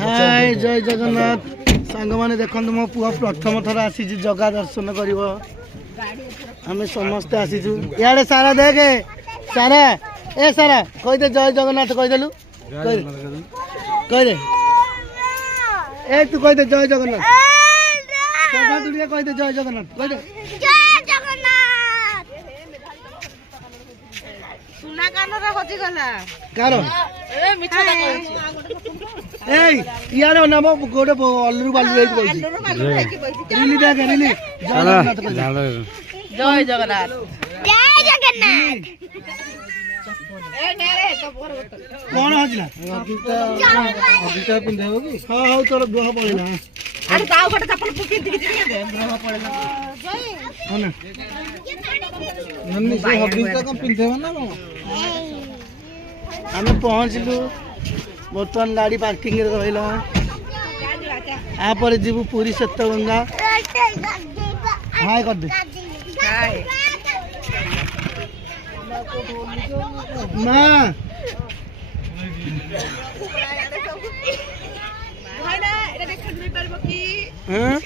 हाय जय जगन्नाथ सांग मैंने देखो मो पुआ प्रथम थर आसी जगह दर्शन कर आम समस्ते आसीचु इे सारा देखे सारा ए सारा कहीदे जय जगन्नाथ कहीदेलु कहीदे ए तू कहीदे जय जगन्नाथ कहीदे जय जगन्नाथ कहीदे सुना कान रे हजी गला कार ए मिठा दा कहछि ए यार नाम गोटे अल्लू बालू रे कहछि रिली देख रिली जय जगन्नाथ जय जगन्नाथ ए नेरे तो कौन हजला अभिता पिंदेबो कि हां हां तोर ग्रह पड़िला अरे ताऊ गोटे चप्पल पुकी दिखि दे ग्रह पड़ेला हां ना नन्नी से अभिता को पिंदेबो ना हमें पहुँचलु बर्तमान गाड़ी पार्किंग रहा आप जीवु पूरी सप्तगंगा हाय कर दे माँ भाई ना এটা দেখতে পারবো কি হ্যাঁ